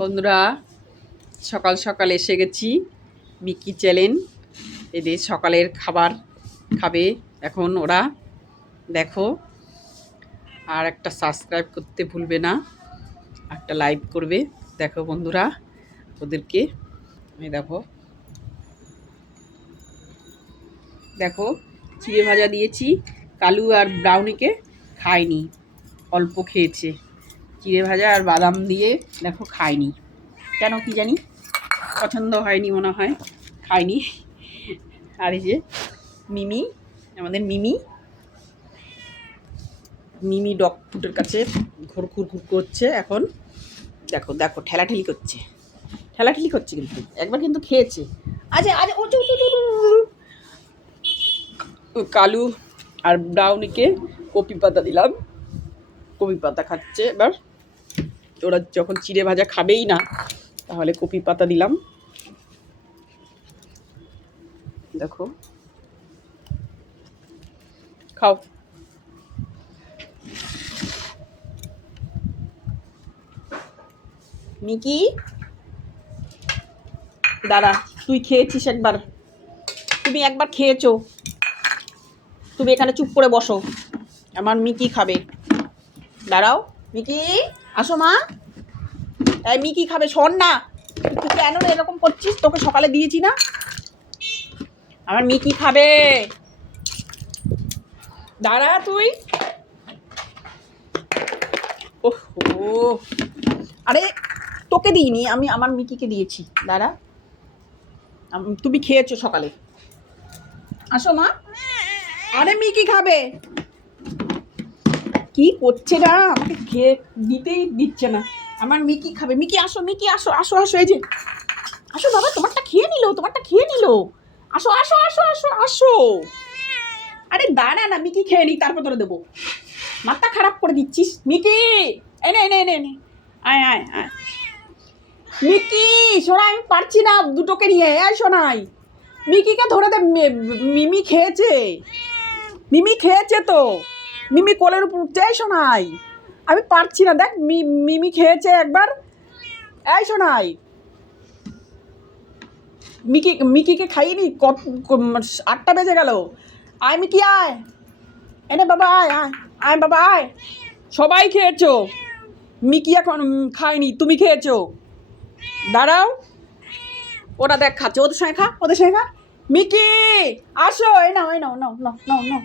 বন্ধুরা, সকাল সকাল এসে গেছি মিকি চ্যানেল। এদের সকালের খাবার খাবে এখন ওরা। দেখো, আর একটা সাবস্ক্রাইব করতে ভুলবে না, একটা লাইক করবে। দেখো বন্ধুরা, ওদেরকে দেখো দেখো চিড়ে ভাজা দিয়েছি। কালু আর ব্রাউনিকে খায়নি, অল্প খেয়েছে। চিড়ে ভাজা আর বাদাম দিয়ে দেখো খায়নি, কেন কি জানি, পছন্দ হয়নি মনে হয়, খায়নি। আর এই যে মিমি, আমাদের মিমি মিমি ডগ ফুডের কাছে ঘুর করছে এখন। দেখো দেখো ঠেলাঠেলি করছে, ঠেলাঠেলি করছে, কিন্তু একবার কিন্তু খেয়েছে। আচ্ছা আচ্ছা, কালু আর ব্রাউনিকে কপি পাতা দিলাম, কপি পাতা খাচ্ছে এবার। ওরা যখন চিড়ে ভাজা খাবেই না, তাহলে কপি পাতা দিলাম। দেখো, খাও। মিকি, দাঁড়া, তুই খেয়েছিস একবার, তুমি একবার খেয়েছো, তুমি এখানে চুপ করে বসো, আমার মিকি খাবে। দাঁড়াও, মিকি আসো মা, এই মিকি খাবে, শোন না, তুই কেন এরকম করছিস? তোকে সকালে দিয়েছি না, আমার মিকি খাবে। দাঁড়া তুই, ওহো, আরে তোকে দিইনি আমি, আমার মিকিকে দিয়েছি। দাঁড়া, তুমি খেয়েছো সকালে, আসো মা। আরে মিকি খাবে, কি করছে না, আমাকে খেয়ে দিতেই দিচ্ছে না। আমার মিকি খাবে, মিকি আসো, মিকি আসো আসো আসো, এই যে আসো বাবা, তোমারটা খেয়ে নিল, তোমারটা খেয়ে নিল, আসো আসো আসো আসো আসো। আরে দাঁড়া না, মিকি খেয়ে নি, তারপর তোরা দেবো। মাথা খারাপ করে দিচ্ছিস মিকি, এনে এনে এনে এনে, আয় আয় আয়। মিকি শোনা, আমি পারছি না দুটোকে নিয়ে, আয় শোনাই, মিকিকে ধরে দে। মিমি খেয়েছে, মিমি খেয়েছে তো, মিমি কোলের উপর উঠছে। এই শোনাই, আমি পারছি না, দেখ মিমি খেয়েছে একবার। এই শোনাই, মিকিকে খাইনি, 8টা বেজে গেল। আয় মিকি আয়, এনে বাবা আয় আয় আয় বাবা আয়। সবাই খেয়েছো, মিকি এখন খায়নি, তুমি খেয়েছো। দাঁড়াও, ওরা দেখ খাচ্ছে, ওদের সঙ্গে খা, ওদের সঙ্গে খা। মিকি আসো, এই নাও এই নাও নাও নাও নাও নাও।